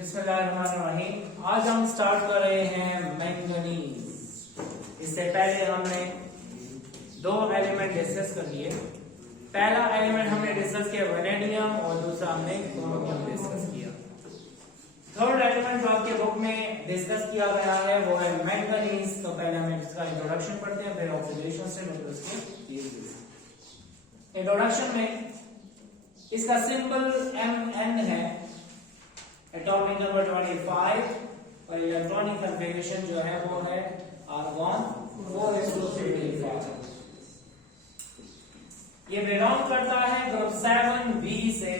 बिस्मिल्लाहिर्रहमानिर्रहीम। आज हम स्टार्ट कर रहे हैं मैंगनीज। इससे पहले हमने दो एलिमेंट डिस्कस कर लिए। पहला एलिमेंट हमने डिस्कस किया वैनेडियम और दूसरा हमने क्रोमियम डिस्कस किया। थर्ड एलिमेंट जो आपके बुक में डिस्कस किया गया है वो है मैंगनीज। तो पहले हम इसका इंट्रोडक्शन पढ़ते हैं, फिर ऑक्सीडेशन से मतलब उसके इंट्रोडक्शन में इसका सिंबल Mn है, एटॉमिक नंबर 25 और इलेक्ट्रॉनिक कन्फिगरेशन जो है वो है आर्गॉन 4s2 ये बिलोंग करता है ग्रुप 7b से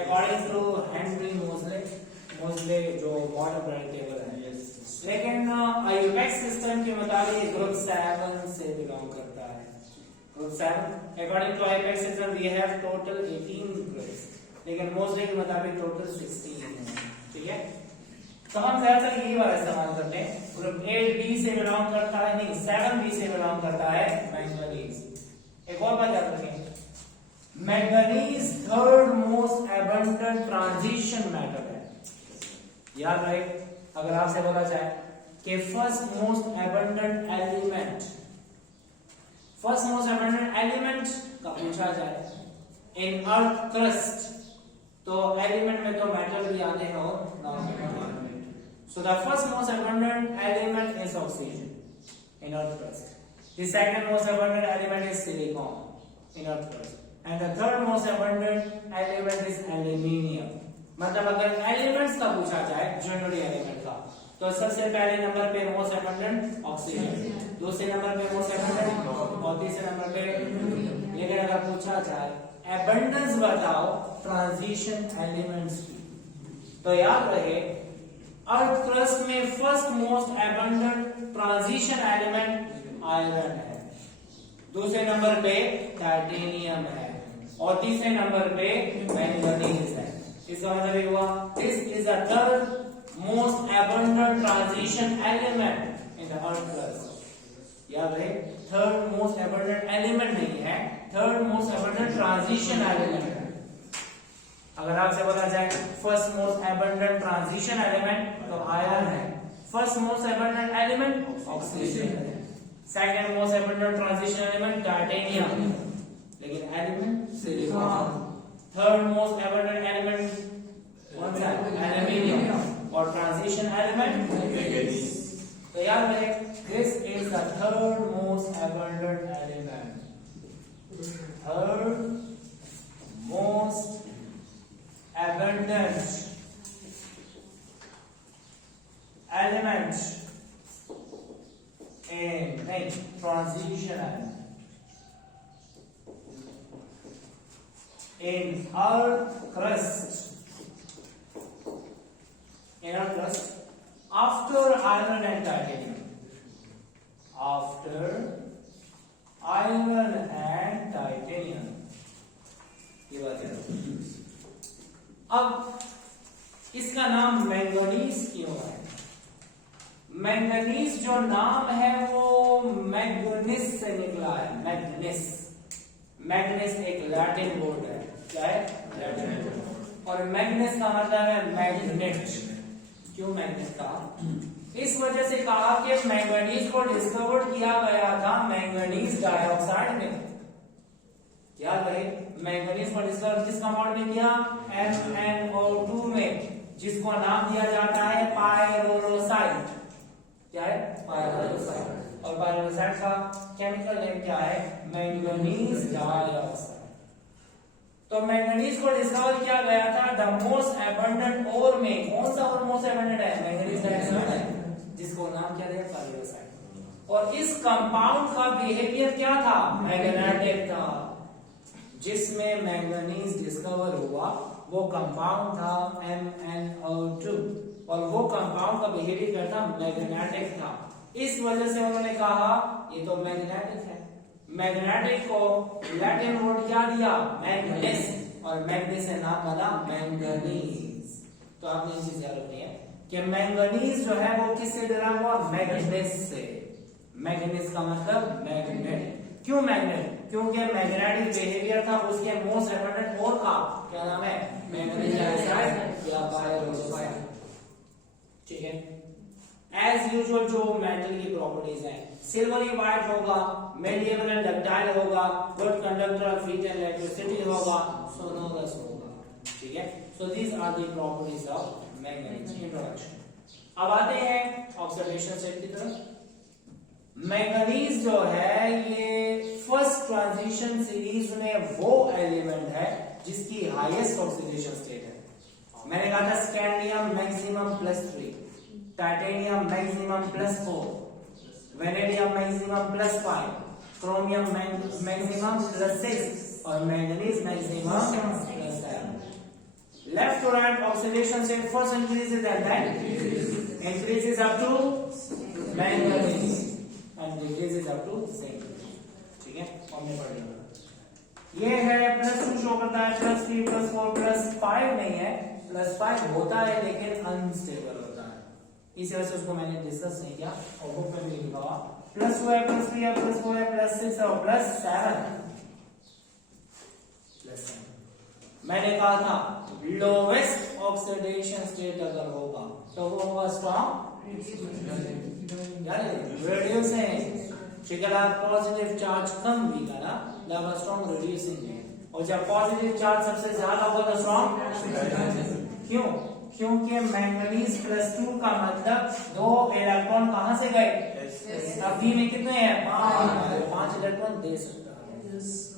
अकॉर्डिंग टू हेनरी मोज़ले जो मॉडर्न पीरियड टेबल है। लेकिन आईयूएक्स सिस्टम के मुताबिक ग्रुप 7 से बिलोंग करता है। Group 7 according to IUPAC system we have total 18 groups, लेकिन मोज़ले के मुताबिक टोटल 16 है। ठीक है, तो हम ज्यादातर यही वाला इस्तेमाल करते हैं। ग्रुप 8b से बिलोंग करता है, नहीं 7b से बिलोंग करता है मैंगनीज। एक और बात याद रखें, manganese third most abundant transition metal है। याद रहे, अगर आपसे बोला जाए कि फर्स्ट मोस्ट एबंडेंट एलिमेंट का पूछा जाए इन अर्थ क्रस्ट, तो एलिमेंट में तो मेटल भी आते हैं और non-metal. So the first most abundant element is oxygen in earth crust. The second most abundant element is silicon in earth crust and the third most abundant element is aluminium. मतलब अगर elements का पूछा जाए, generally element का, तो सबसे पहले number पे मोस्ट एबंडेंट ऑक्सीजन, दूसरे नंबर पे मोस्ट एबंडेंट और तीसरे नंबर पे। लेकिन अगर पूछा जाए एबंडेंस बताओ ट्रांजिशन एलिमेंट्स की, तो याद रहे अर्थ क्रस्ट में first most abundant transition element iron है, दूसरे नंबर पे टाइटेनियम है और तीसरे नंबर पे मैंगनीज है। इसका मतलब हुआ this is the third most abundant transition element in the earth crust. याद रहे, थर्ड मोस्ट एबंडेंट एलिमेंट नहीं है, third most abundant transition element है। अगर आपसे बोला जाए first most abundant transition element तो आयरन है, first most abundant element oxygen है, second most abundant transition element titanium, लेकिन element silicon, third most abundant element कौन सा है, एल्यूमिनियम, और ट्रांजिशन एलिमेंट मैंगनीज। तो याद रहे this is the third most abundant element, third most abundant element in transition in earth crust after iron and titanium, after iron and titanium। ये बात है। अब इसका नाम मैंगनीज क्यों है? मैंगनीज जो नाम है वो मैग्निस से निकला है। मैग्निस एक लैटिन वर्ड है। क्या है? लैटिन। और मैग्निस का मतलब है मैग्नेट। क्यों मैग्नेट कहा? इस वजह से कहा कि मैंगनीज को डिस्कवर किया गया था मैंगनीज डाइऑक्साइड में। याद रहे, मैंगनीज को डिस्कवर किस कंपाउंड में किया? MnO2 में, जिसको नाम दिया जाता है पायरोलोसाइट। क्या है? पायरोलोसाइट। और पायरोलोसाइट का केमिकल नेम क्या है? Manganese dioxide. तो मैंगनीज को डिस्कवर किया गया था द मोस्ट एबंडेंट ओर में। कौन सा और मोस्ट एबंडेंट है? मैंगनीज डाइऑक्साइड, जिसको नाम क्या दिया? पायरोलोसाइट। और इस कंपाउंड का बिहेवियर क्या था? मैग्नेटिक था। जिसमें मैंगनीज डिस्कवर हुआ वो कंपाउंड था MnO2 और वो कंपाउंड का बिहेवियर था मैग्नेटिक था। इस वजह से उन्होंने कहा ये तो मैग्नेटिक है। मैग्नेटिक को लैटिन वर्ड क्या दिया? मैग्नेस, और मैग्नेस से नाम बना मैंगनीज। तो आपने ये चीज याद रखनी है कि मैंगनीज जो है वो किससे डरा हुआ? मैग्नेस से। मैग्नेस का मतलब मैग्नेट। क्यों मैग्नेट? क्योंकि मैग्नेटिक बिहेवियर था उसके मोस्ट एबंडेंट और का क्या नाम है? मैंगनीज डाइऑक्साइड या पायरोलोसाइट। एज यूजुअल जो मेटल की प्रॉपर्टीज हैं, सिल्वरी व्हाइट होगा, मेलिएबल एंड डक्टाइल होगा, good conductor of heat and electricity होगा, सोनोरस होगा। ठीक है, so these are the properties of manganese. Introduction. अब आते हैं ऑक्सीडेशन स्टेट की तरफ। मैंगनीज जो है ये फर्स्ट ट्रांजिशन सीरीज में वो एलिमेंट है जिसकी हाईएस्ट ऑक्सीडेशन स्टेट है। मैंने कहा था scandium maximum +3, titanium maximum +4, vanadium maximum +5, chromium maximum +6 और manganese maximum +7। Left to right oxidation state first increases and then increases up to manganese and decreases up to zinc। ठीक है, हमने पढ़ लिया। ये है +2 शो करता है, +3 +4 +5 नहीं है, +5 होता है लेकिन अनस्टेबल होता है, इस वजह से उसको मैंने डिस्कस नहीं किया और बुक में भी लिखा हुआ। +2 है, +3 है, +4 है, +6 है और +7। मैंने कहा था लोवेस्ट ऑक्सीडेशन स्टेट अगर होगा तो वो होगा स्ट्रॉन्ग रिड्यूसिंग। शिकला पॉजिटिव चार्ज कम भी करा लगा स्ट्रॉन्ग रिड्यूसिंग, और जब पॉजिटिव चार्ज सबसे ज्यादा होगा तो स्ट्रॉन्ग। क्यों? क्योंकि मैंगनीज +2 का मतलब 2 इलेक्ट्रॉन कहां से गए, अभी में कितने हैं, 5 इलेक्ट्रॉन दे सकता है।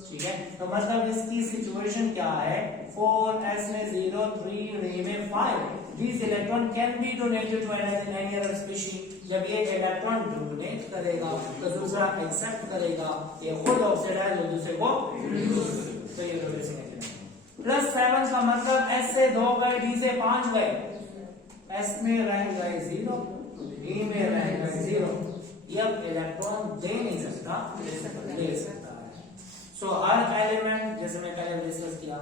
ठीक है, तो मतलब इसकी सिचुएशन क्या है, 4s में 0, 3 रे में 5। These electron can be donated to any other species। जब ये इलेक्ट्रॉन डोनेट करेगा तो दूसरा एक्सेप्ट करेगा, ये खुद ऑक्सीडाइज और दूसरे को तो ये रिड्यूसिंग एलिमेंट। +7 का मतलब s से 2 गए, d से 5 गए, s में रह गए 0, d में रह गए 0। ये अब इलेक्ट्रॉन दे नहीं सकता, ले सकता है। सो हर एलिमेंट, जैसे मैं पहले डिस्कस किया,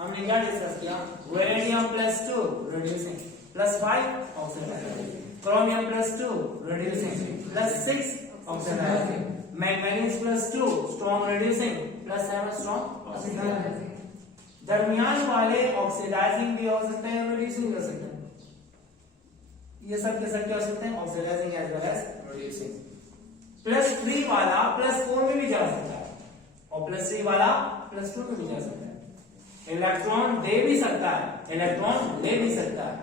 हमने क्या डिस्कस किया, vanadium +2 reducing, +5 oxidising, chromium +2 reducing, +6 oxidising, manganese +2 strong reducing, +7 strong oxidising. दरमियान वाले ऑक्सीडाइजिंग भी हो सकते हैं, रिड्यूसिंग हो सकते हैं, ये सब के सब क्या हो सकते हैं, oxidising as well as reducing. +3 वाला +4 में भी जा सकता है और +3 वाला +2 में भी जा सकता है। इलेक्ट्रॉन दे भी सकता है, इलेक्ट्रॉन ले भी सकता है,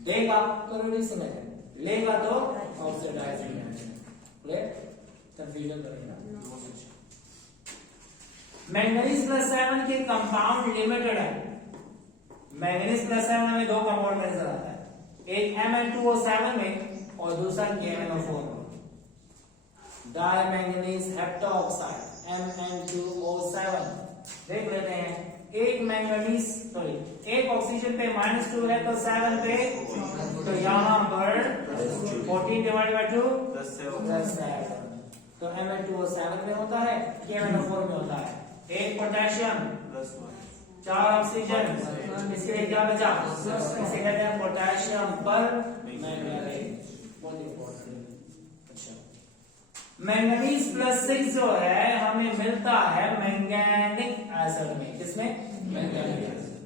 देगा तो रिड्यूसिंग है, लेगा तो ऑक्सीडाइजिंग है। क्लियर? कंफ्यूजन तो नहीं ना। मैंगनीज +7 के कंपाउंड लिमिटेड है। मैंगनीज +7 में 2 कंपाउंड में नजर आता है, एक Mn2O7 में और दूसरा KMnO4 में। डायमैंगनीज हेप्टॉक्साइड Mn2O7 देख लेते हैं। एक मैंगनीज एक ऑक्सीजन पे -2 है तो 7 पे, तो यहाँ पर 14 डिवाइड बाय 2 +7, तो Mn2O7 में होता है, KMnO4 में होता है। एक पोटेशियम 4 ऑक्सीजन, इसके लिए क्या बचा, इसे कहते हैं पोटेशियम पर मैंगनीज। बहुत इंपॉर्टेंट। अच्छा, मैंगनीज +6 जो है हमें मिलता है मैंगैनिक एसिड में, किसमें, मैंगैनिक एसिड।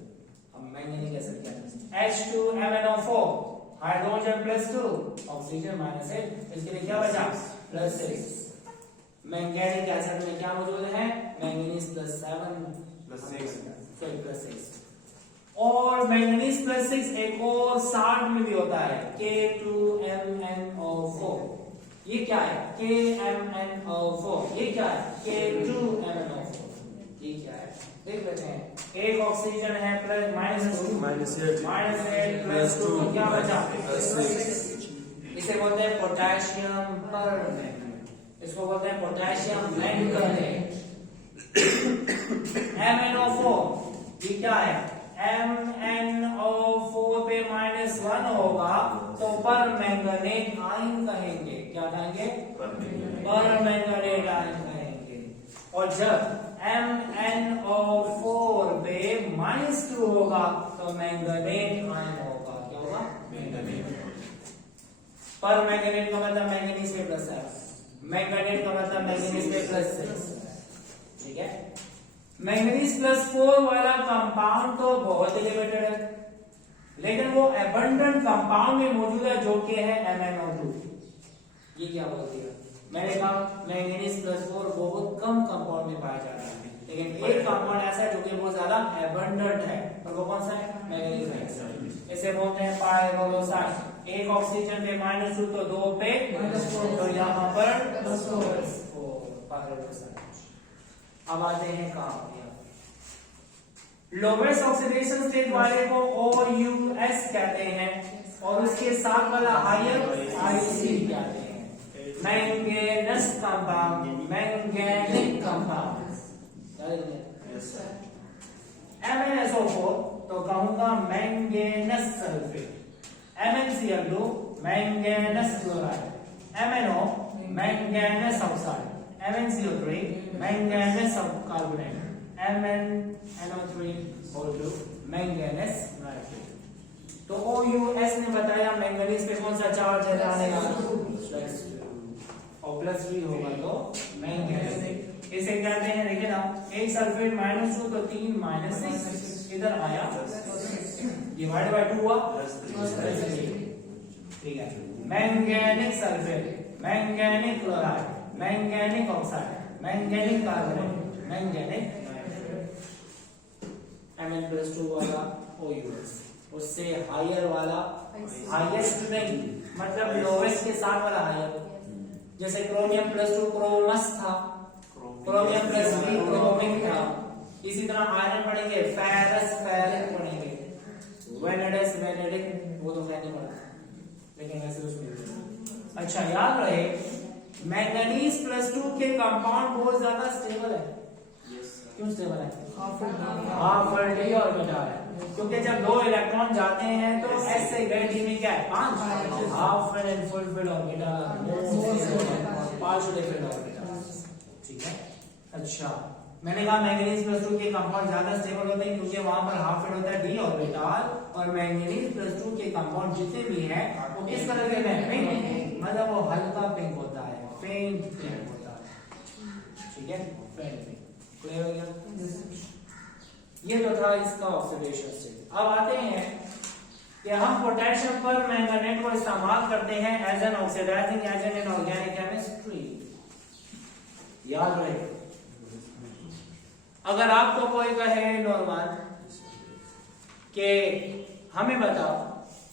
अब मैंगैनिक एसिड क्या है, H2MnO4 हाइड्रोजन +2 ऑक्सीजन -8, इसके लिए क्या बचा, +6। मैंगैनिक एसिड में क्या मौजूद है, मैंगनीज +6 और मैंगनीज +6 एक और साल्ट में भी होता है, K2MnO4। ये क्या है, KMnO4, ये क्या है, K2MnO4। ये क्या है देख लेते हैं। एक ऑक्सीजन है -8 +2 क्या बचा, इसे बोलते हैं पोटेशियम परमैंगनेट, इसको बोलते हैं पोटेशियम मैंगनेट। MnO4 ये क्या है, MnO4 पे -1 होगा तो परमैंगनेट आयन कहेंगे, क्या कहेंगे, परमैंगनेट आयन कहेंगे। और जब MnO4 पे -2 होगा तो मैंगनेट आयन होगा, क्या होगा, परमैंगनेट का मतलब मैंगनीज पे +7, मैंगनेट का मतलब मैंगनीज पे +6। ठीक है, मैंगनीज +4 वाला कंपाउंड तो बहुत लिमिटेड है, लेकिन वो एबंडेंट कंपाउंड में मौजूद है जो कि है MnO2। ये क्या बोल दिया? मैंने कहा मैंगनीज +4 बहुत कम कंपाउंड में पाया जाता है, लेकिन एक कंपाउंड ऐसा है जो कि बहुत ज्यादा एबंडेंट है, और वो कौन सा है? मैंगनीज है। इसे बोलते हैं पायरोलोसाइट। एक ऑक्सीजन पे -2 तो 2 पे -4, तो यहाँ पर पायरोलोसाइट। अब आते हैं कहाँ? लोवेस्ट ऑक्सीडेशन स्टेट वाले को OUS कहते हैं, और उसके साथ वाला हायर IC कहते हैं। Manganese compound, manganese compound. MnSO4 तो कहूंगा manganese sulphate, MnCl2 manganese chloride, MnO manganese oxide, MnCO3 manganese carbonate, MnNO3 manganese nitrate. तो OUS ने बताया मैंगनीज पे कौन सा चार्ज है जानेगा, और +3 होगा तो मैंगनीज। इसे कहते हैं, देखिए ना, एक सल्फेट -2 तो 3 -6 इधर आया, डिवाइड बाय 2 हुआ +3। ठीक है, manganese sulphate, manganese chloride, manganese oxide, manganese carbonate, manganese Mn+2 वाला OUS। उससे हायर वाला, हाईएस्ट नहीं मतलब लोवेस्ट के साथ वाला हायर, जैसे क्रोमियम +2 क्रोमस था, क्रोमियम +3 क्रोमिक था। इसी तरह आयरन पढ़ेंगे, फेरस फेरिक पढ़ेंगे, वेनेडिस वेनेडिक, वो तो खैर नहीं पढ़ा, लेकिन ऐसे तो सुनिए। अच्छा याद रहे, मैंगनीज +2 के कंपाउंड बहुत ज्यादा स्टेबल है। क्यों स्टेबल है? हाफ डी ऑर्बिटल है, क्योंकि जब 2 इलेक्ट्रॉन जाते हैं तो S से गए डी में क्या है? 5 half and full filled orbital, partial filled orbital. ठीक है। अच्छा, मैंने कहा मैंगनीज +2 के कंपाउंड ज्यादा स्टेबल होते हैं क्योंकि वहां पर हाफ फील्ड होता है डी ऑर्बिटल, और मैंगनीज +2 के कंपाउंड जितने भी हैं वो किस तरह के हैं? पिंक, मतलब वो हल्का पिंक होता है, फेंट पिंक होता है। ठीक है, फेंट पिंक। क्लियर हो गया? ये तो था इसका ऑक्सीडेशन स्टेट। अब आते हैं कि हम पोटेशियम पर मैंगनेट को इस्तेमाल करते हैं as an oxidising agent in organic chemistry. याद रहे, अगर आपको कोई कहे नॉर्मल कि हमें बताओ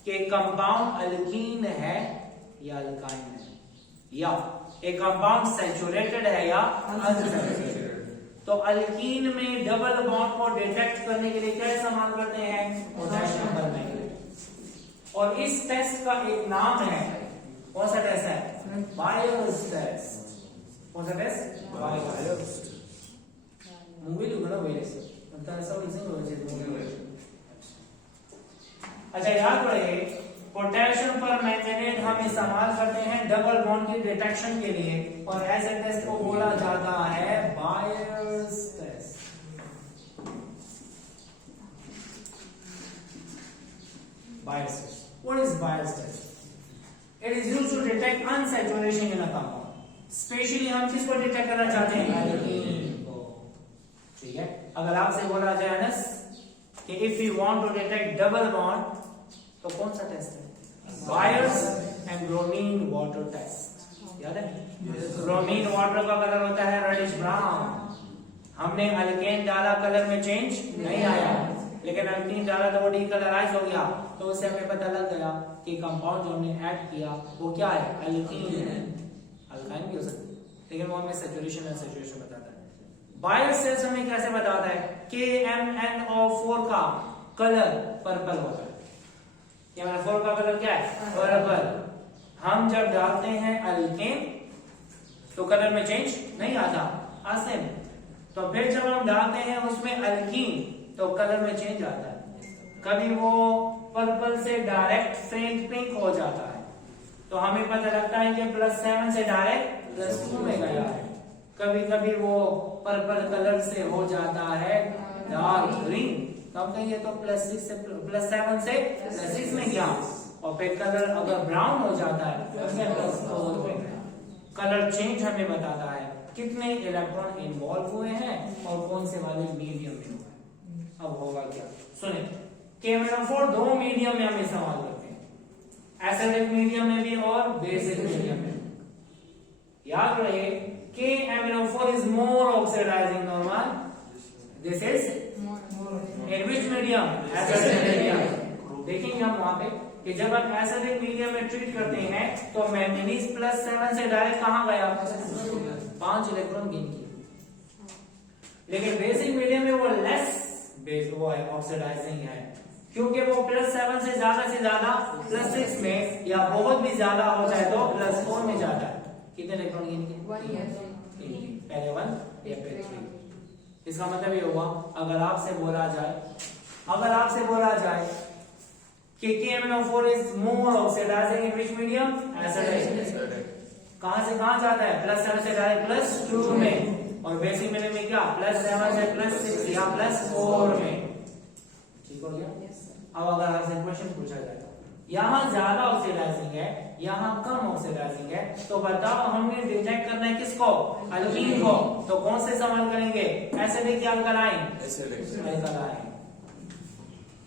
कि कंपाउंड अल्कीन है या अल्काइन है, या एक कंपाउंड सैचुरेटेड है या अनसैचुरेटेड, तो अल्कीन में डबल बॉन्ड को डिटेक्ट करने के लिए क्या इस्तेमाल करते हैं? Potassium permanganate. और इस टेस्ट का एक नाम है, कौन सा टेस्ट है? Baeyer's test. कौन सा टेस्ट? बायर्स। मूवी लुक ना वेस मतलब ऐसा मिसिंग हो जाए। अच्छा याद रहे, पोटेशियम परमैंगनेट हम इस्तेमाल करते हैं डबल बॉन्ड की डिटेक्शन के लिए, और ऐसे टेस्ट को बोला जाता है Baeyer's test. Bayer's test. What is Bayer's test? It is used to detect unsaturation in a compound. Specially हम किसको डिटेक्ट करना चाहते हैं? एल्कीन को। ठीक है, अगर आपसे बोला जाए ना कि if we want to detect double bond, तो कौन सा टेस्ट है? Bayer's and bromine water test. याद है? ब्रोमीन वाटर का कलर होता है रेडिश ब्राउन। हमने अल्केन डाला, कलर में चेंज नहीं आया, लेकिन अल्कीन डाला तो वो डीकलराइज हो गया, तो उससे हमें पता लग गया कि कंपाउंड जो हमने ऐड किया वो क्या है? अल्कीन है। अल्काइन भी हो सकता है, लेकिन वो हमें सैचुरेशन एंड सैचुरेशन बताता है। बायर्स टेस्ट हमें कैसे बताता है? KMnO4 का कलर पर्पल होता है। KMnO4 का कलर क्या है? पर्पल। हम जब डालते हैं अल्केन तो कलर में चेंज नहीं आता, आसे में। तो फिर जब हम डालते हैं उसमें अल्कीन तो कलर में चेंज आता है, कभी वो पर्पल से डायरेक्ट फेंट पिंक हो जाता है, तो हमें पता लगता है कि +7 से डायरेक्ट +2 में गया है। कभी कभी वो पर्पल कलर से हो जाता है डार्क ग्रीन, तो हम कहेंगे तो +7 से +6 में गया, और फिर कलर अगर ब्राउन हो जाता है तो +4 में गया। कलर चेंज हमें बताता है कितने इलेक्ट्रॉन इन्वॉल्व हुए हैं और कौन से वाले मीडियम में हुए हैं। अब होगा क्या, सुनिए, KMnO4 दो मीडियम में हम इस्तेमाल करते हैं, एसिडिक मीडियम में भी और बेसिक मीडियम में। याद रहे KMnO4 is more oxidizing normal. This is in which medium? Acidic medium. देखेंगे हम वहां पे कि जब हम एसिडिक मीडियम में ट्रीट करते हैं तो मैंगनीज +7 से डायरेक्ट कहां गया? 5 इलेक्ट्रॉन गेन किए। लेकिन बेसिक मीडियम में वो लेस बेस वो है ऑक्सीडाइजिंग है, क्योंकि वो +7 से ज्यादा +6 में या बहुत भी ज्यादा हो जाए तो +4 में जाता है। कितने इलेक्ट्रॉन गेन किए? पहले 1 या फिर 3। इसका मतलब ये हुआ अगर आपसे बोला जाए कि KMnO4 is more oxidizing in which medium? Acidic। कहां से कहां जाता है? +7 से डायरेक्ट +2 में, और बेसिक मीडियम में क्या? +7 से +6 या +4 में। ठीक हो गया? अब अगर आपसे क्वेश्चन पूछा जाए यहाँ ज्यादा ऑक्सीडाइजिंग है, यहाँ कम ऑक्सीडाइजिंग है, तो बताओ हमने डिटेक्ट करना है किसको? अल्कीन को। तो कौन से सवाल करेंगे? एसिडिक या अल्कलाइन? अल्कलाइन।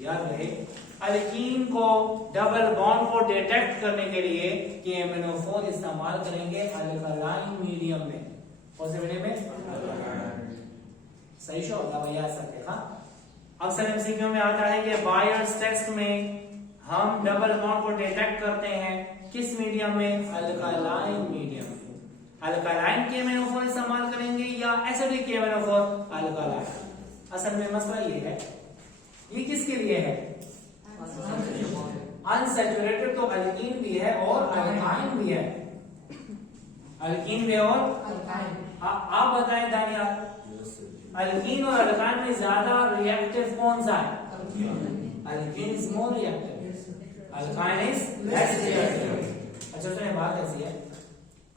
याद रहे अल्कीन को डबल बॉन्ड को डिटेक्ट करने के लिए KMnO4 इस्तेमाल करेंगे अल्कलाइन मीडियम में। कौन से मीडियम में? सही शो होगा भैया सकते। हाँ, अक्सर एमसीक्यू में आता है कि बायर्स टेस्ट में हम डबल बॉन्ड को डिटेक्ट करते हैं किस मीडियम में? Alkaline medium. अल्कलाइन KMnO4 इस्तेमाल करेंगे या एसिडिक KMnO4? अल्कलाइन। असल में मसला ये है, ये किसके लिए है? अनसैचुरेटेड तो अल्कीन भी है और अल्काइन भी है। अल्कीन भी और आप बताएं दानिया, अल्कीन और अल्काइन में ज्यादा रिएक्टिव कौन सा है? Alkene is more reactive, alkyne is less reactive. अच्छा सुनिए, बात ऐसी है,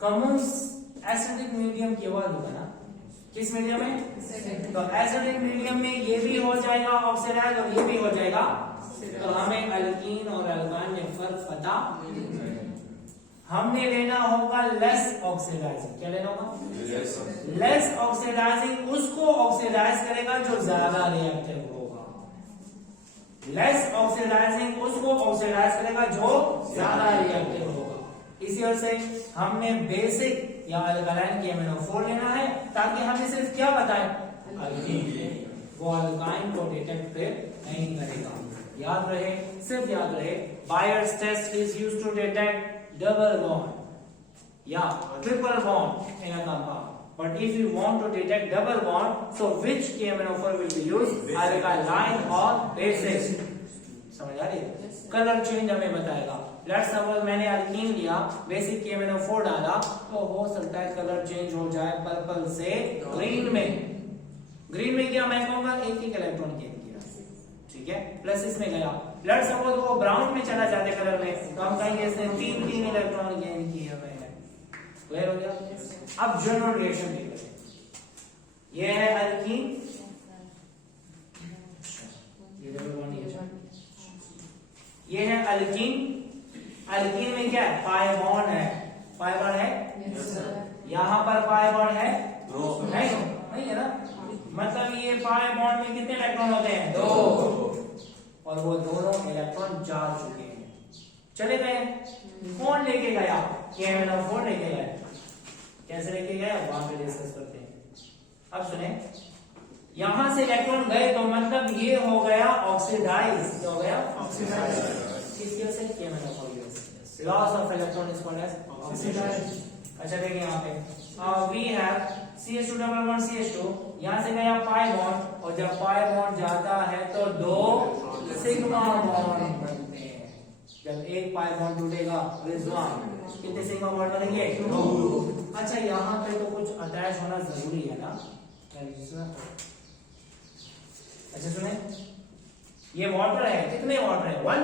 कमुस एसिडिक मीडियम की आवाज बना किस मीडियम में? तो एसिडिक मीडियम में ये भी हो जाएगा ऑक्सीडाइज और ये भी हो जाएगा, तो हमें अल्कीन और अल्काइन में फर्क पता हमने लेना होगा लेस ऑक्सीडाइजिंग। क्या लेना होगा? लेस ऑक्सीडाइजिंग उसको ऑक्सीडाइज करेगा जो ज्यादा रिएक्टिव होगा। लेस ऑक्सीडाइजिंग उसको ऑक्सीडाइज करेगा जो ज्यादा रिएक्टिव होगा। इसी वजह से हमने बेसिक या अल्कलाइन KMnO4 लेना है ताकि हमें सिर्फ क्या बताएं? अल्कीन। वो अल्काइन को डिटेक्ट फिर नहीं करेगा। याद रहे, सिर्फ याद रहे, Baeyer's test is used to detect double bond या triple bond in a compound, but if you want to detect double bond, so which KMnO4 will be used? Alkaline or basic? समझ आ रही है? कलर चेंज हमें बताएगा। Let's suppose मैंने alkyne लिया, basic KMnO4 डाला, तो हो सकता है कलर चेंज हो जाए पर्पल से ग्रीन में। ग्रीन में क्या मैं कहूंगा? एक इलेक्ट्रॉन गेन किया, ठीक है, प्लस इसमें गया। लेट्स सपोज वो ब्राउन में चला जाते कलर में, तो हम कहेंगे इसने 3 इलेक्ट्रॉन गेन किए हुए हैं। क्लियर हो गया? अब जनरल रिएक्शन देख लेते हैं। ये है अल्कीन, ये डबल बॉन्ड ये है अल्कीन। अल्कीन में क्या है? पाई बॉन्ड है। पाई बॉन्ड है, यहां पर पाई बॉन्ड है नहीं है ना? मतलब ये पाई बॉन्ड में कितने इलेक्ट्रॉन होते हैं? 2, और वो दोनों इलेक्ट्रॉन जा चुके हैं, चले गए। कौन लेके गया? KMnO4 लेके गया। कैसे लेके गया वहां पे डिस्कस करते हैं। अब सुने, यहां से इलेक्ट्रॉन गए तो मतलब ये हो गया ऑक्सीडाइज। हो गया ऑक्सीडाइज किस वजह से? KMnO4 की वजह से। Loss of electron is called as oxidise. अच्छा देखिए यहाँ पे we have CH2 double bond CH2, यहां से गया पाई बॉन्ड, और जब पाई बॉन्ड जाता है तो 2 सिग्मा बॉन्ड बनते हैं। जब एक पाई बॉन्ड टूटेगा कितने सिग्मा बॉन्ड बनेंगे? 2। अच्छा यहाँ पे तो कुछ अटैच होना जरूरी है ना? अच्छा सुने, ये वाटर है, कितने वाटर है? 1।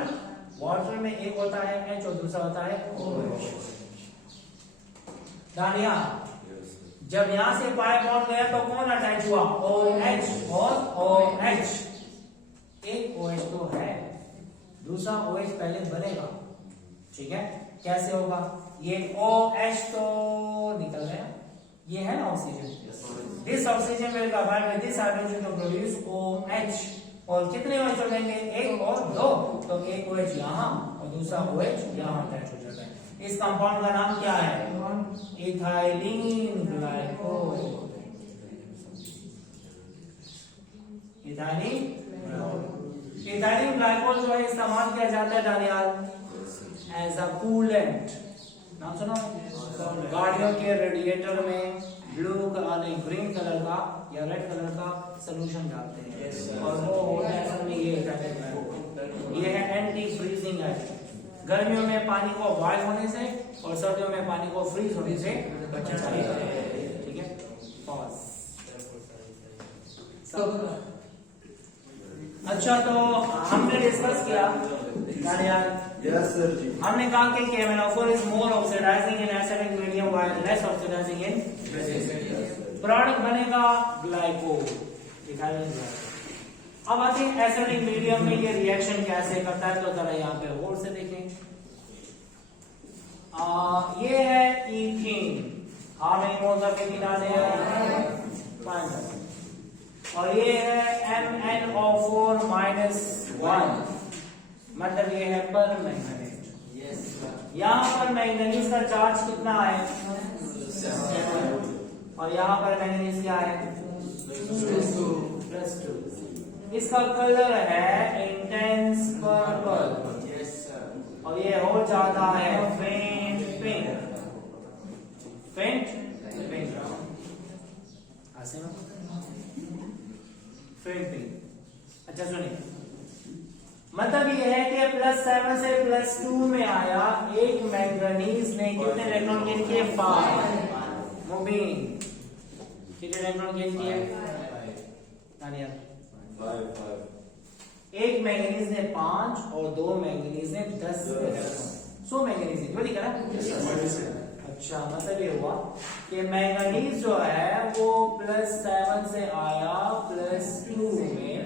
वाटर में एक होता है H और दूसरा होता है OH। दानिया, जब यहां से पाई बॉन्ड गया तो कौन अटैच हुआ? OH और OH। एक OH तो है, दूसरा OH पहले बनेगा, ठीक है? कैसे होगा? ये OH तो निकल गया, ये है ना oxygen. This oxygen will combine with this hydrogen to produce OH। और कितने OH जुड़ेंगे? एक और दो, तो एक OH यहाँ और दूसरा OH यहाँ अटैच हो जाता है। इस कंपाउंड का नाम क्या है? Ethylene glycol. इथाइलिन ग्लाइकोल जो है इस्तेमाल किया जाता है डानियाल एज अ कूलेंट। नाम सुना? गाड़ियों के रेडिएटर में ब्लू ग्रीन कलर का या रेड कलर का सोल्यूशन डालते हैं और वो होता है असल में ये इथाइलिन ग्लाइकोल। ये है एंटी फ्रीजिंग एजेंट। गर्मियों में पानी को बॉयल होने से और सर्दियों में पानी को फ्रीज होने से बचाता है। ठीक है, पॉज। अच्छा, तो हमने डिस्कस किया यस सर जी। हमने कहा कि KMnO4 is more oxidizing in acidic medium while less oxidizing in basic। Product बनेगा ग्लाइकोल, इथाइलिन ग्लाइकोल। अब आते हैं एसिडिक मीडियम में ये रिएक्शन कैसे करता है, तो जरा यहाँ पे गौर से देखें। ये है ethene, how many moles of ethene are there? 5। और ये है MnO4 -1, मतलब ये है पर मैंगनीज। यहाँ पर मैंगनीज का चार्ज कितना है? 7। और यहाँ पर मैंगनीज क्या है? +2। इसका कलर है इंटेंस पर्पल और ये हो जाता है फेंट पिंक। फेंट पिंक, फेंट पिंक। अच्छा सुनिए, मतलब ये है कि +7 से +2 में आया। एक मैंगनीज ने कितने इलेक्ट्रॉन गेन किए? 5। मुबीन कितने इलेक्ट्रॉन गेन किए? 5। एक मैंगनीज ने 5 और 2 मैंगनीज ने 10 इलेक्ट्रॉन। 100 मैंगनीज ने जोड़ी करा। अच्छा, मतलब ये हुआ कि मैंगनीज जो है वो +7 से आया +2 में,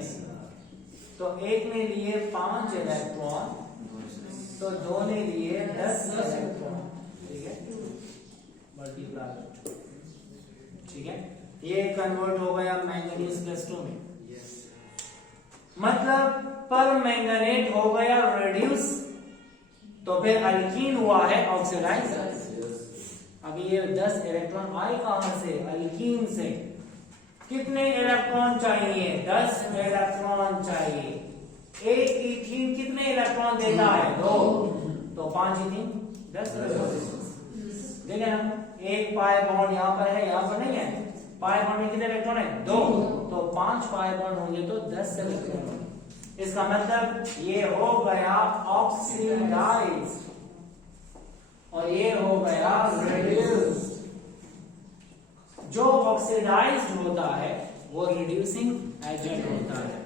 तो एक ने लिए 5 इलेक्ट्रॉन, तो 2 ने लिए 10 इलेक्ट्रॉन। ठीक है, मल्टीप्लाई। ठीक है, ये कन्वर्ट हो गया मैंगनीज +2 में। मतलब पर मैंगनेट हो गया रिड्यूस, तो फिर अल्कीन हुआ है ऑक्सीडाइज। अभी ये 10 इलेक्ट्रॉन आए कहां से? अल्कीन से। कितने इलेक्ट्रॉन चाहिए? 10 इलेक्ट्रॉन चाहिए। एक इथीन कितने इलेक्ट्रॉन देता है? 2। तो 5 इथीन 10 इलेक्ट्रॉन। देखिए ना, एक पाई बॉन्ड यहाँ पर है, यहाँ पर नहीं है। पाई बॉन्ड में कितने इलेक्ट्रॉन है? 2। तो 5 पाई बॉन्ड होंगे तो 10 इलेक्ट्रॉन। इसका मतलब ये हो गया ऑक्सीडाइज और ये हो गया रिड्यूस्ड। जो ऑक्सीडाइज्ड होता है वो रिड्यूसिंग एजेंट होता है,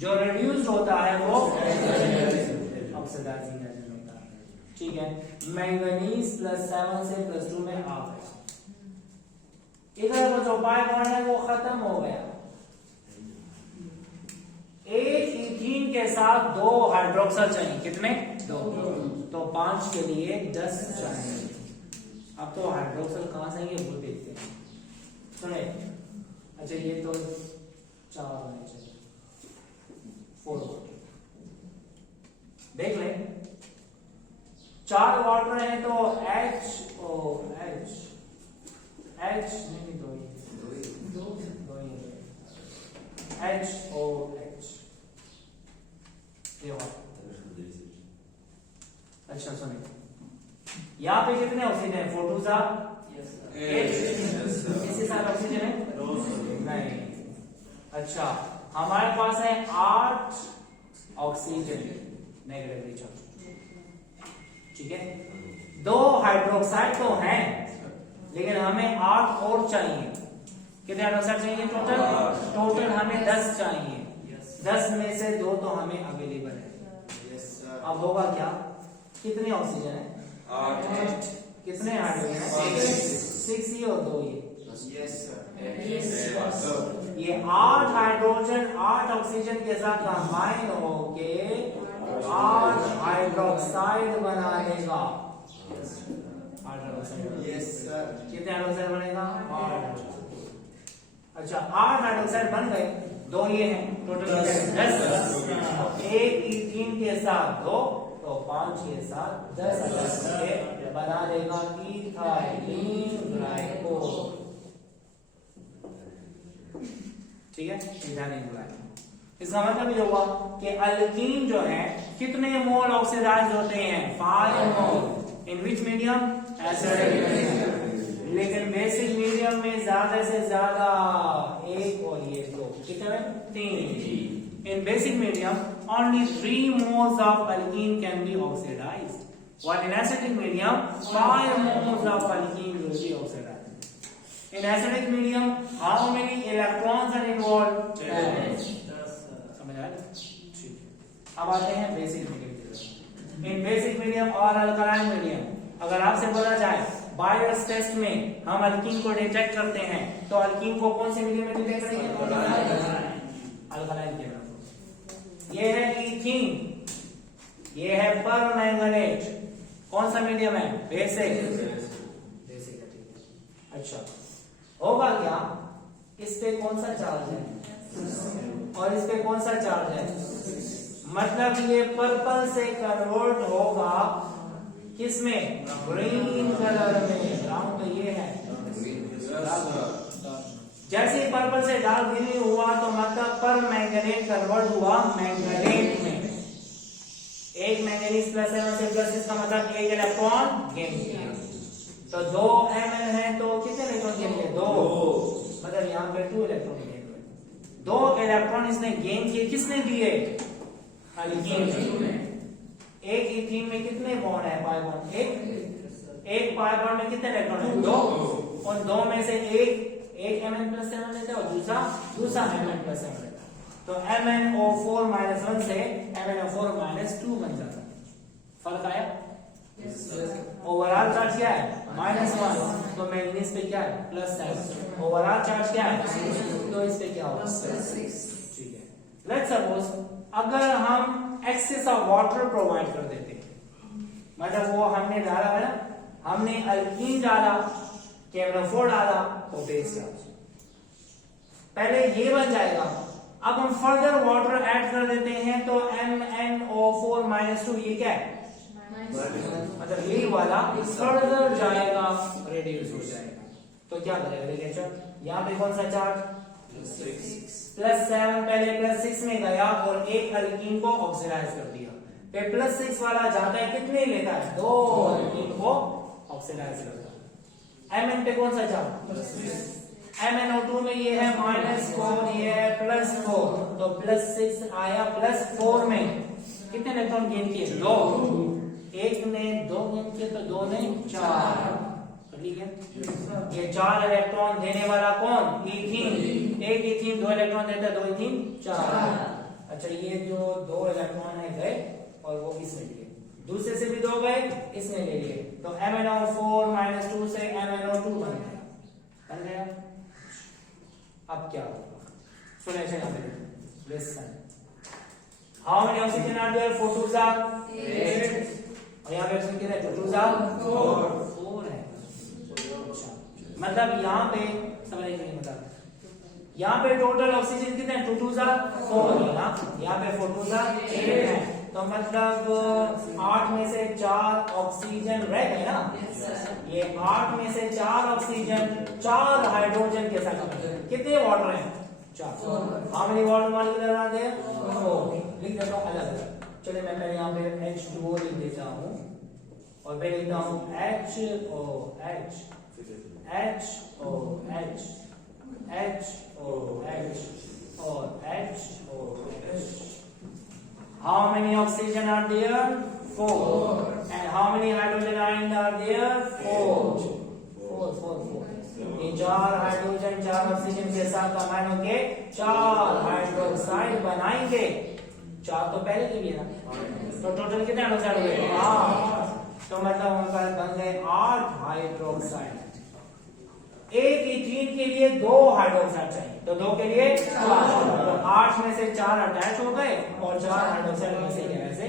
जो रिड्यूस्ड होता है वो ऑक्सीडाइजिंग एजेंट होता है। ठीक है, मैंगनीज +7 से +2 में आ गया। इधर वो जो पाई बॉन्ड है वो खत्म हो गया। एक इथीन के साथ 2 हाइड्रोक्सल चाहिए। कितने? 2। तो 5 के लिए 10 चाहिए। अब तो हाइड्रोक्सल कहां से आएंगे वो देखते हैं। सुने, अच्छा ये तो 4 होने चाहिए, 4 देख ले। 4 वाटर है तो HOH नहीं, 2 HOH। अच्छा सुनिए, यहाँ पे कितने ऑक्सीजन है? 4 2 इसी साथ ऑक्सीजन है? नहीं। अच्छा, हमारे पास है 8 ऑक्सीजन नेगेटिवली चार्ज। ठीक है, 2 हाइड्रोक्साइड तो हैं, लेकिन हमें 8 और चाहिए। कितने हाइड्रोक्साइड चाहिए टोटल? टोटल हमें 10 चाहिए। 10 में से 2 तो हमें अवेलेबल है। अब होगा क्या? कितने ऑक्सीजन है? 8। कितने हाइड्रोजन है? 6 ये और 2 ये। ये 8 हाइड्रोजन 8 ऑक्सीजन के साथ कंबाइन होके 8 हाइड्रोक्साइड बना देगा। कितने हाइड्रोक्साइड बनेगा? 8। अच्छा, 8 हाइड्रोक्साइड बन गए। दो ये हैं, टोटल 10। एक इथीन के साथ 2, तो 5 के साथ 10 के बना देगा इथाइलिन ग्लाइकोल। ठीक है, इथाइलिन ग्लाइकोल। इसका मतलब ये हुआ कि अल्कीन जो है कितने मोल ऑक्सीडाइज होते हैं? 5 मोल। इन विच मीडियम? Acidic medium. लेकिन बेसिक मीडियम में ज्यादा से ज्यादा 1 और ये 2, कितने? 3। In basic medium, only 3 moles of alkene can be oxidized. While in acidic medium, 5 moles of alkene will be oxidized. In acidic medium, how many electrons are involved? 10. समझ आया? ठीक है। अब आते हैं बेसिक मीडियम की तरफ। In basic medium और अल्कलाइन मीडियम, अगर आपसे बोला जाए बायोस टेस्ट में हम अल्कीन को डिटेक्ट करते हैं, तो अल्कीन को कौन से मीडियम में डिटेक्ट करेंगे? अल्कलाइन के। ये है इथीन, ये है परमैंगनेट। कौन सा मीडियम है? बेसिक। बेसिक है, ठीक है। अच्छा, होगा क्या? इस पे कौन सा चार्ज है और इस पे कौन सा चार्ज है? मतलब ये पर्पल से कन्वर्ट होगा किसमें? ग्रीन कलर में। ब्राउन तो ये है। जैसे ही पर्पल से डार्क ग्रीन हुआ तो मतलब पर मैंगनेट कन्वर्ट हुआ मैंगनेट में। एक मैंगनीज +7 से +6 का मतलब एक इलेक्ट्रॉन गेन किया। तो 2 Mn है तो कितने इलेक्ट्रॉन गेन किए? 2। मतलब यहाँ पे 2 इलेक्ट्रॉन गेन हुए। 2 इलेक्ट्रॉन इसने गेन किए। किसने दिए? अल्कीन ने। एक इथीन में कितने बॉन्ड है? Pi bond. एक पाई बॉन्ड में कितने इलेक्ट्रॉन है? 2। और 2 में से एक Mn+7 लेता है और दूसरा Mn+7 लेता है। तो MnO4-1 से MnO4-2 बन जाता है। फर्क आया? ओवरऑल चार्ज क्या है? -1। तो मैंगनीज पे क्या है? +7। ओवरऑल चार्ज क्या है? तो इस पे क्या होगा? 6। ठीक है। लेट्स सपोज अगर हम एक्सेस ऑफ वाटर प्रोवाइड कर देते, मतलब वो हमने डाला है ना, हमने अल्कीन डाला, KMnO4 डाला, तो बेस चार्ज पहले ये बन जाएगा। अब हम फर्दर वाटर ऐड कर देते हैं तो MnO4-2 ये क्या है? मतलब ये वाला फर्दर जाएगा, रिड्यूस हो जाएगा। तो क्या करेगा? देखिए यहाँ पे कौन सा चार्ज? +7 पहले +6 में गया और एक अल्कीन को ऑक्सीडाइज कर दिया। फिर +6 वाला जाता है, कितने लेता है? 2 अल्कीन को ऑक्सीडाइज करता है। Mn पे कौन सा चार्ज? MnO2 में ये है -4, ये है +4, तो +6 आया, +4 में कितने इलेक्ट्रॉन गेन किए? 2। एक ने 2 गेन किए तो 2 ने 4। ठीक है, ये 4 इलेक्ट्रॉन देने वाला कौन? इथीन। एक इथीन 2 इलेक्ट्रॉन देता है, 2 इथीन 4। अच्छा, ये जो 2 इलेक्ट्रॉन है गए और वो इसमें लिए, दूसरे से भी 2 गए, इसमें ले लिए, तो MnO4-2 से MnO2 बन गया। अब क्या होगा? सुने listen. How many oxygen are there? 4 2s are 8। और यहाँ पे ऑक्सीजन कितने? 2 2s are 4 है। मतलब यहाँ पे समझ नहीं, मतलब यहाँ पे टोटल ऑक्सीजन कितने? 2 2s are 4 है ना, यहाँ पे 4 2s are 8 है। तो मतलब 8 में से 4 ऑक्सीजन रह गए ना। ये 8 में से 4 ऑक्सीजन 4 हाइड्रोजन के साथ कितने वाटर हैं? 4। How many water molecule are there? 4। लिख देता हूं अलग अलग। चलिए मैं पहले यहाँ पे H2O लिख देता हूँ और फिर लिखता हूँ HOH HOH HOH और HOH। How many oxygen are there? 4. And how many hydrogen ions are there? 4. 4. ये 4 हाइड्रोजन 4 ऑक्सीजन के साथ कंबाइन होके 4 हाइड्रोक्साइड बनाएंगे। 4 तो पहले के लिए ना, तो टोटल कितने हाइड्रोक्साइड हुए? 8। तो मतलब हमारे पास बन गए 8 हाइड्रोक्साइड। एक इथीन के लिए 2 हाइड्रोक्साइड चाहिए, तो 2 के लिए 4। तो 8 में से 4 अटैच हो गए और 4 हाइड्रोक्साइड में से ऐसे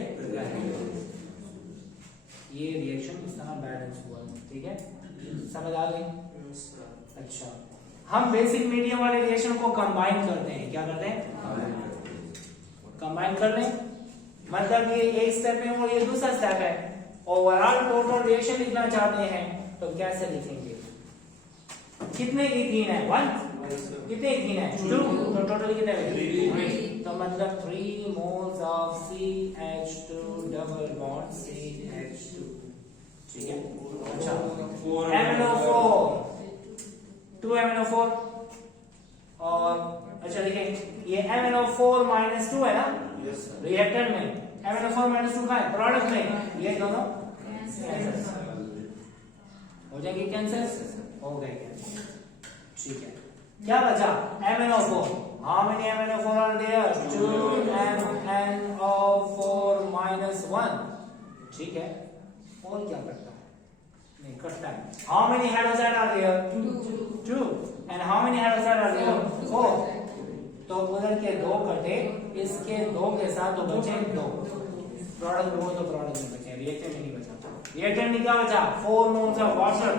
ये रिएक्शन इस तरह बैलेंस हुआ। ठीक है, समझ आ गई? अच्छा, हम बेसिक मीडियम वाले रिएक्शन को कंबाइन करते हैं। क्या करते हैं? कंबाइन कर लें, मतलब ये एक स्टेप है और ये दूसरा स्टेप है। ओवरऑल टोटल रिएक्शन लिखना चाहते हैं तो कैसे लिखेंगे? कितने इथीन है? 1। कितने इथीन है? 2। तो टोटल कितने है? 3। तो मतलब 3 moles of CH2 double bond CH2। ठीक है। अच्छा, MnO4 2 MnO4 और अच्छा देखिए ये MnO4 माइनस 2 है ना रिएक्टर में, MnO4 माइनस 2 का है प्रोडक्ट में, ये दोनों हो जाएंगे कैंसिल, हो गए कैंसिल। ठीक है, क्या बचा? MnO4। How many MnO4 are there? 2 MnO4 minus 1। ठीक है, और क्या करता है? नहीं कटता है। How many hydroxide are there? 2। And how many hydroxide are there? 4। तो उधर के 2 कटे, इसके 2 के साथ तो बचे 2। प्रोडक्ट वो तो प्रोडक्ट नहीं बचे, रिएक्टेंट नहीं बचा। रिएक्टेंट में क्या बचा? 4 moles of water।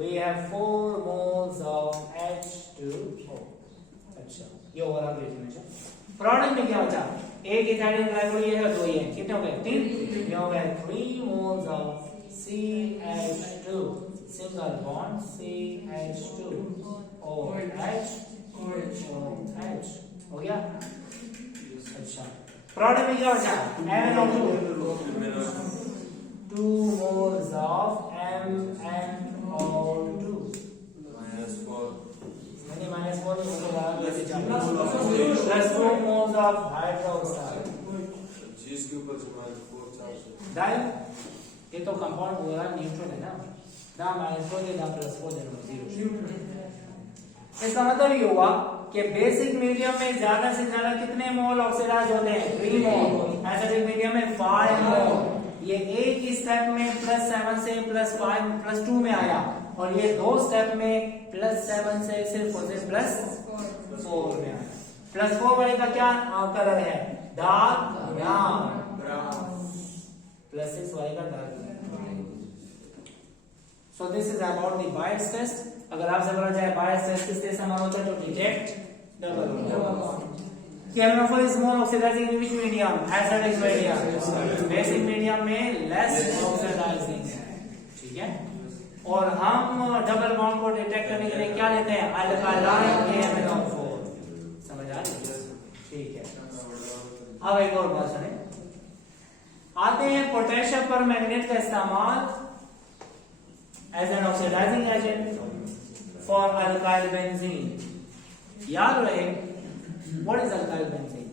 We have 4 moles of H2O। अच्छा, ये ओवरऑल रिएक्शन है। प्रोडक्ट में क्या बचा? एक इथाइल ग्लाइकोल ये है, 2 ये है, कितने हो गए? 3। ये हो गए 3 moles of CH2 single bond CH2 OH OH हो गया। अच्छा, प्रोडक्ट में क्या बचा? MnO2 2 moles of MnO2 -4 नहीं -4 नहीं होगा, वैसे प्लस 2 moles of हाइड्रोक्साइड। जिसके ऊपर से -4 चार्ज डाई ये तो कंपाउंड हुआ न्यूट्रल है ना, ना -4 दे ना +4 दे 0। इसका मतलब ये हुआ कि बेसिक मीडियम में ज्यादा से ज्यादा कितने मोल ऑक्सीडाइज होते हैं? 3 मोल। एसिडिक मीडियम में 5 मोल। ये एक ही स्टेप में +7 से +5 +2 में आया और ये 2 स्टेप में +7 से सिर्फ और सिर्फ +4 में आया। +4 वाले का क्या कलर है? Dark brown. +6 वाले का dark brown. So this is about the Baeyer's test. अगर आपसे बोला जाए बायस टेस्ट किस तरह से हमारा होता है तो detect double bond. MnO4 is more oxidizing in which medium? Acidic medium। Basic medium में लेस ऑक्सीडाइजिंग है। ठीक है, और हम डबल बॉन्ड को डिटेक्ट करने के लिए क्या लेते हैं? Alkaline MnO4। समझ आ रही है? ठीक है, अब एक और बात सुने, आते हैं पोटेशियम पर मैग्नेट का इस्तेमाल as an oxidising agent for alkyl benzene. याद रहे व्हाट इज अल्काइल बेंजीन?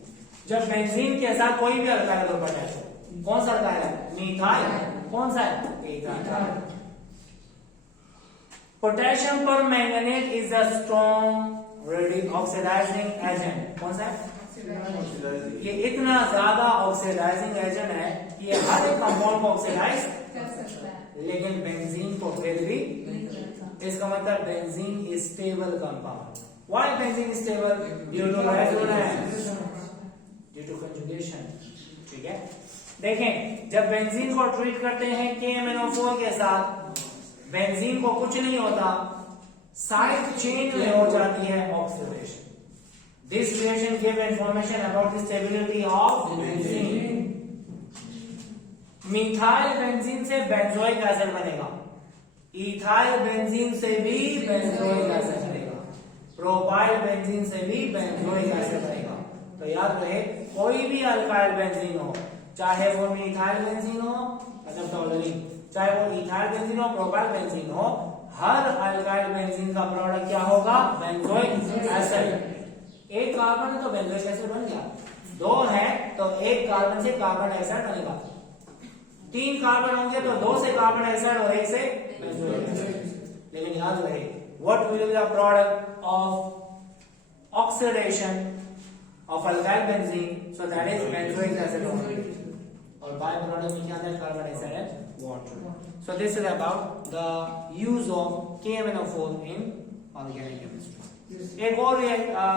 जब बेंजीन के साथ कोई भी अल्काइल ग्रुप अटैच हो, कौन सा अल्काइल है? मीथाइल। कौन सा है? Ethyl. Potassium permanganate is a strong oxidising agent. कौन सा है? ये इतना ज्यादा ऑक्सीडाइजिंग एजेंट है कि ये हर एक कंपाउंड को ऑक्सीडाइज कर सकता है, लेकिन बेंजीन को फिर भी। इसका मतलब benzene is stable compound. Why benzene is stable? Due to resonance, due to conjugation। ठीक है, देखें जब बेंजीन को ट्रीट करते हैं KMnO4 के साथ, बेंजीन को कुछ नहीं होता, साइड चेन में हो जाती है oxidation. This reaction gave information about the stability of benzene। Methyl benzene से बेंजोइक एसिड बनेगा, इथाइल बेंजीन से भी बेंजोइक एसिड बनेगा, प्रोपाइल बेंजीन से भी बेंजोइक एसिड बनेगा। तो याद रहे कोई भी अल्काइल बेंजीन हो, चाहे वो मिथाइल बेंजीन हो, मतलब टॉलरिंग, चाहे वो इथाइल बेंजीन हो, प्रोपाइल बेंजीन हो, हर अल्काइल बेंजीन का प्रोडक्ट क्या होगा? Benzoic acid. एक कार्बन है तो बेंजोइक एसिड बन गया, 2 है तो एक कार्बन से कार्बन एसिड बनेगा, 3 कार्बन होंगे तो 2 से कार्बन एसिड और 1 से बेंजोइक एसिड। लेकिन याद रहे what will be the product of oxidation of alkyl benzene? So that is benzoic acid only, और by product में क्या आता है? Carbon acid and water। So this is about the use of KMnO4 in organic chemistry। एक और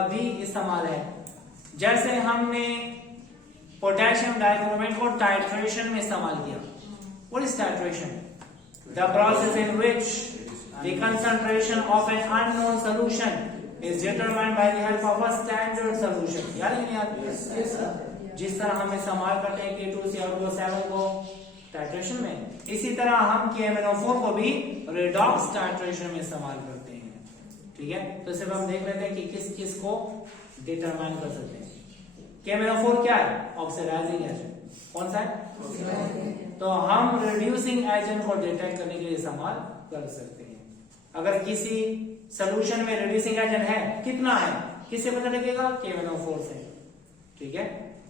भी इस्तेमाल है, जैसे हमने पोटेशियम डाइक्रोमेट को टाइट्रेशन में इस्तेमाल किया। What is titration? The process in which the concentration of an unknown solution is determined by the help of a standard solution। याद है नहीं याद? जिस तरह हम इस्तेमाल करते हैं K2CH7 को टाइट्रेशन में, इसी तरह हम KMnO4 को भी रिडॉक्स टाइट्रेशन में इस्तेमाल करते हैं। ठीक है, तो सिर्फ हम देख लेते हैं कि किस किस को डिटरमाइन कर सकते हैं। KMnO4 क्या है? Oxidising agent. कौन सा है? तो हम रिड्यूसिंग एजेंट को डिटेक्ट करने के लिए इस्तेमाल कर सकते हैं। अगर किसी सोल्यूशन में रिड्यूसिंग एजेंट है, कितना है, किससे पता लगेगा? KMnO4 से। ठीक है,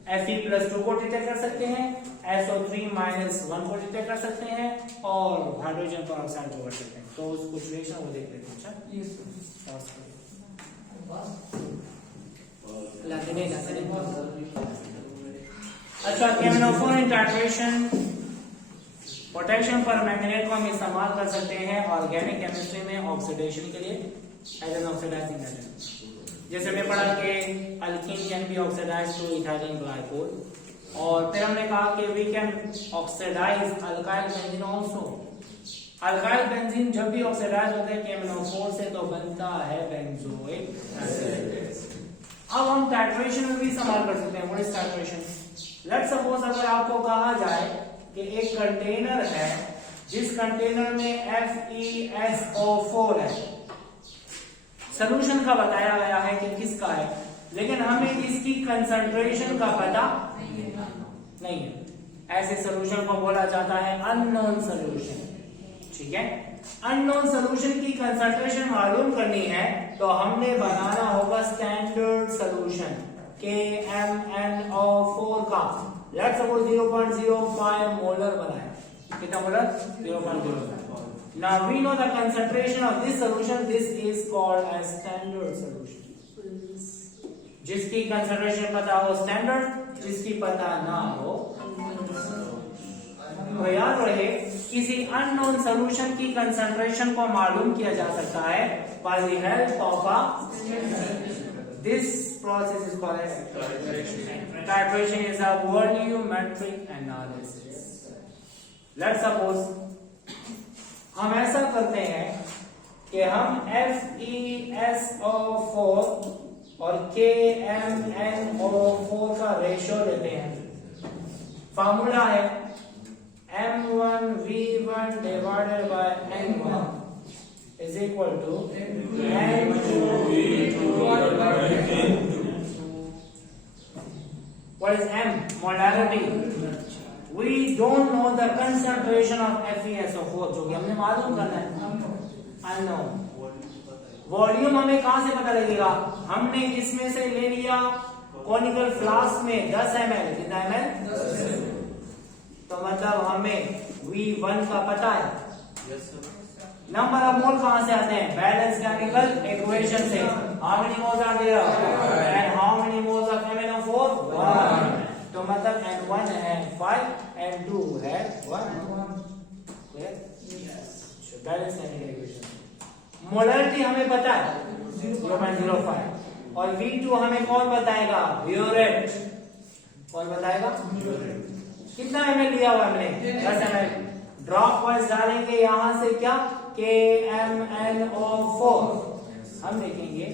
Fe+2 को डिटेक्ट कर सकते हैं, SO3-1 को डिटेक्ट कर सकते हैं और हाइड्रोजन पेरोक्साइड को कर सकते हैं। तो उस कुछ रिएक्शन को देख लेते हैं। अच्छा, KMnO4 इन टाइट्रेशन पोटेशियम पर मैंगनेट को हम इस्तेमाल कर सकते हैं ऑर्गेनिक केमिस्ट्री में ऑक्सीडेशन के लिए एज एन ऑक्सीडाइजिंग एजेंट। जैसे मैं पढ़ा कि alkene can be oxidised to ethylene glycol, और फिर हमने कहा कि we can oxidise alkyl benzene also. Alkyl benzene जब भी ऑक्सीडाइज होता है KMnO4 से तो बनता है बेंजोइक एसिड। अब हम टाइट्रेशन में भी इस्तेमाल कर सकते हैं। What is titration? Let's suppose अगर आपको कहा जाए कि एक कंटेनर है जिस कंटेनर में FeSO4 है, सॉल्यूशन का बताया गया है कि किसका है, लेकिन हमें इसकी कंसंट्रेशन का पता नहीं है। ऐसे सॉल्यूशन को बोला जाता है अननोन सॉल्यूशन। ठीक है, अननोन सॉल्यूशन की कंसंट्रेशन मालूम करनी है तो हमने बनाना होगा स्टैंडर्ड सॉल्यूशन KMnO4 का। लेट्स सपोज 0.05 मोलर बनाया। कितना molar? 0.05। Now we know the concentration of this solution. This is called as standard solution. जिसकी कंसंट्रेशन पता हो स्टैंडर्ड, जिसकी पता ना हो। तो याद रहे, किसी अननोन सॉल्यूशन की कंसंट्रेशन को मालूम किया जा सकता है by the help of a this process is called as titration. Titration is a volumetric analysis. Let's suppose हम ऐसा करते हैं कि हम FeSO4 और KMnO4 का रेशियो लेते हैं। फार्मूला है M1V1 divided by N1 is equal to N2V2 divided by N2. What is M? Molarity. We don't know the concentration of FeSO4, जो कि हमने मालूम करना है। Unknown. वॉल्यूम हमें कहां से पता लगेगा? हमने इसमें से ले लिया कॉनिकल फ्लास्क में 10 ml। कितना ml? तो मतलब हमें V1 का पता है। नंबर ऑफ मोल कहां से आते हैं? बैलेंस केमिकल इक्वेशन से। How many moles are there and how many moles of MnO4? 1। तो मतलब N1 है 5, N2 है 1। Balance chemical equation. मोलरिटी हमें पता है 0.05 और V2 हमें कौन बताएगा? ब्यूरेट। कौन बताएगा? कितना ml लिया हुआ हमने? 10 ml। ड्रॉप वाइज डालेंगे यहां से क्या? KMnO4। हम देखेंगे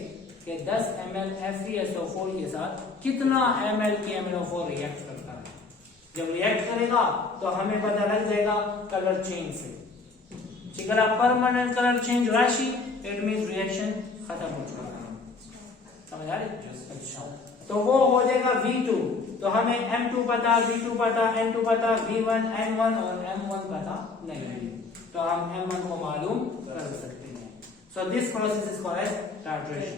कि 10 ml FeSO4 के साथ कितना ml KMnO4 रिएक्ट करता है। जब रिएक्ट करेगा तो हमें पता लग जाएगा कलर चेंज से। अगर परमानेंट कलर चेंज राशि, इट मींस रिएक्शन खत्म हो चुका है। समझ आ रही? अच्छा, तो वो हो जाएगा V2। तो हमें M2 पता, V2 पता, N2 पता, V1, N1 और M1 पता नहीं है, तो हम M1 को मालूम कर सकते हैं। So this process is called as titration.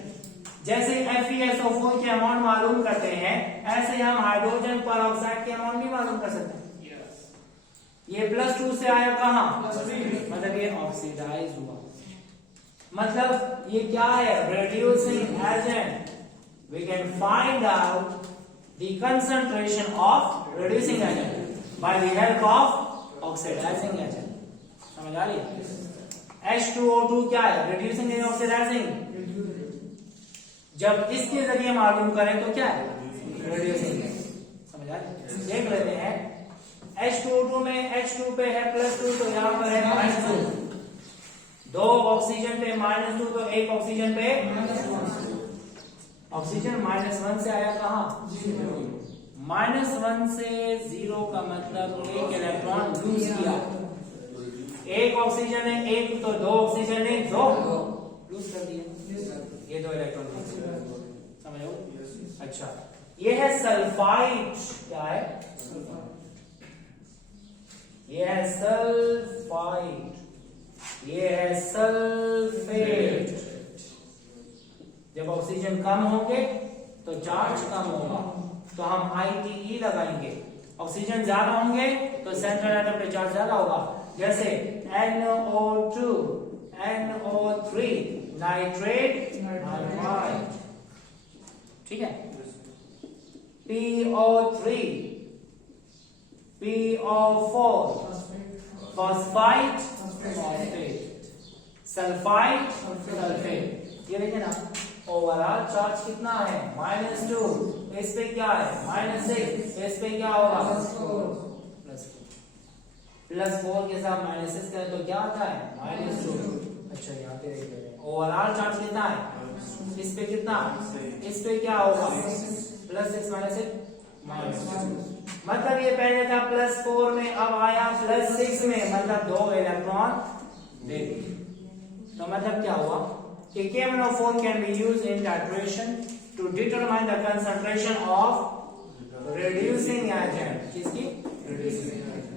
जैसे FeSO4 के अमाउंट मालूम करते हैं, ऐसे हम हाइड्रोजन पेरोक्साइड के अमाउंट भी मालूम कर सकते हैं। ये +2 से आया कहां? मतलब ये ऑक्सीडाइज हुआ। मतलब ये क्या है? Reducing agent. We can find out the concentration of reducing agent by the help of oxidising agent. समझ आ रही है? H2O2 क्या है? Reducing and oxidising. जब इसके जरिए मालूम करें तो क्या है? रिड्यूसिंग। समझ आ रही है? देख लेते हैं। H2O2 में H2 पे है +2, तो यहाँ पर है -2। 2 ऑक्सीजन पे -2, तो 1 ऑक्सीजन पे ऑक्सीजन -1 से आया कहां? -1 से 0 का मतलब एक इलेक्ट्रॉन लूज किया। एक ऑक्सीजन है एक, तो 2 ऑक्सीजन है 2 लूज कर दिया, ये 2 इलेक्ट्रॉन समझो। अच्छा, ये है सल्फाइड। क्या है? ये है सल्फाइड, ये है सल्फेट। जब ऑक्सीजन कम होंगे तो चार्ज कम होगा, तो हम ITE लगाएंगे। ऑक्सीजन ज्यादा होंगे तो सेंट्रल एटम पे चार्ज ज्यादा होगा, जैसे NO2, NO3, नाइट्रेट, नाइट्राइड। ठीक है। PO3, PO4, phosphide, phosphate, sulphide, sulphate. ये देखिए ना, ओवरऑल चार्ज कितना है? -2। इस पे क्या है? -6। इस पे क्या होगा? +4 के साथ -6 करें तो क्या आता है? -2। अच्छा, यहाँ पे ओवरऑल चार्ज कितना है? इस पे कितना? इस पे क्या होगा? +6 -6 मतलब ये पहले था +4 में, अब आया +6 में, मतलब 2 इलेक्ट्रॉन दे दिए। तो मतलब क्या हुआ कि KMnO4 can be used in titration to determine the concentration of reducing agent। किसकी? reducing agent।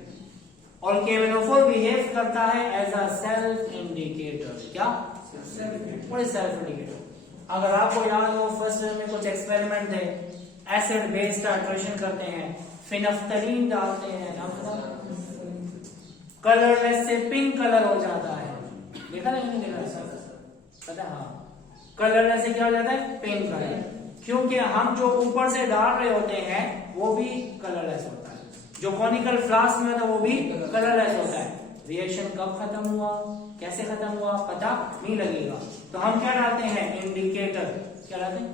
और KMnO4 बिहेव करता है एज अ सेल्फ इंडिकेटर। क्या? What is self indicator? अगर आपको याद हो, फर्स्ट ईयर में कुछ एक्सपेरिमेंट थे, एसिड बेस टाइट्रेशन करते हैं, फिनफ्थलीन डालते हैं, कलरलेस से पिंक कलर हो जाता है। देखा ना? नहीं देखा? पता है? हाँ, कलरलेस से क्या हो जाता है? Pink colour. क्योंकि हम जो ऊपर से डाल रहे होते हैं वो भी कलरलेस होता है, जो कॉनिकल फ्लास्क में होता है वो भी कलरलेस होता है। रिएक्शन कब खत्म हुआ, कैसे खत्म हुआ, पता नहीं लगेगा। तो हम क्या डालते हैं? इंडिकेटर। क्या डालते हैं?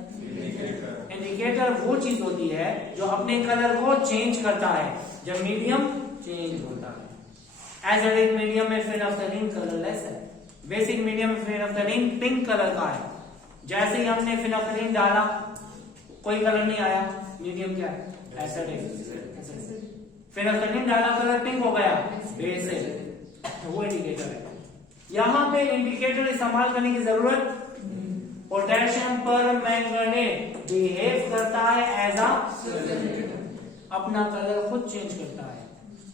इंडिकेटर वो चीज होती है जो अपने कलर को चेंज करता है जब मीडियम चेंज होता है। एसिडिक मीडियम में फिनफ्थलीन कलरलेस है, बेसिक मीडियम में फिनफ्थलीन पिंक कलर का है। जैसे ही हमने फिनफ्थलीन डाला कोई कलर नहीं आया, मीडियम क्या है? एसिडिक। फिनफ्थलीन डाला, कलर पिंक हो गया, बेसिक। वो इंडिकेटर है। यहां पे इंडिकेटर इस्तेमाल करने की जरूरत, पोटेशियम पर मैंगनेट बिहेव करता है एज अ, अपना कलर खुद चेंज करता है।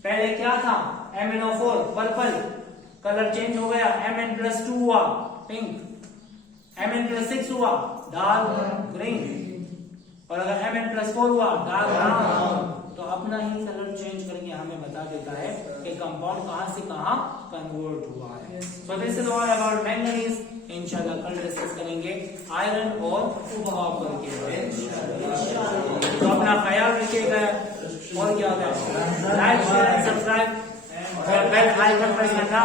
पहले क्या था? MnO4 पर्पल, कलर चेंज हो गया, Mn+2 हुआ पिंक, Mn+6 हुआ डार्क ग्रीन, और अगर Mn+4 हुआ डार्क ब्राउन। तो अपना ही कलर चेंज करके हमें बता देता है कि कंपाउंड कहां से कहां कन्वर्ट हुआ है। सो this is all about manganese. इंशाल्लाह कल डिस्कस करेंगे आयरन और कॉपर के बारे में। तो अपना ख्याल रखिएगा, और क्या होता है, like share and subscribe, bell icon press करना।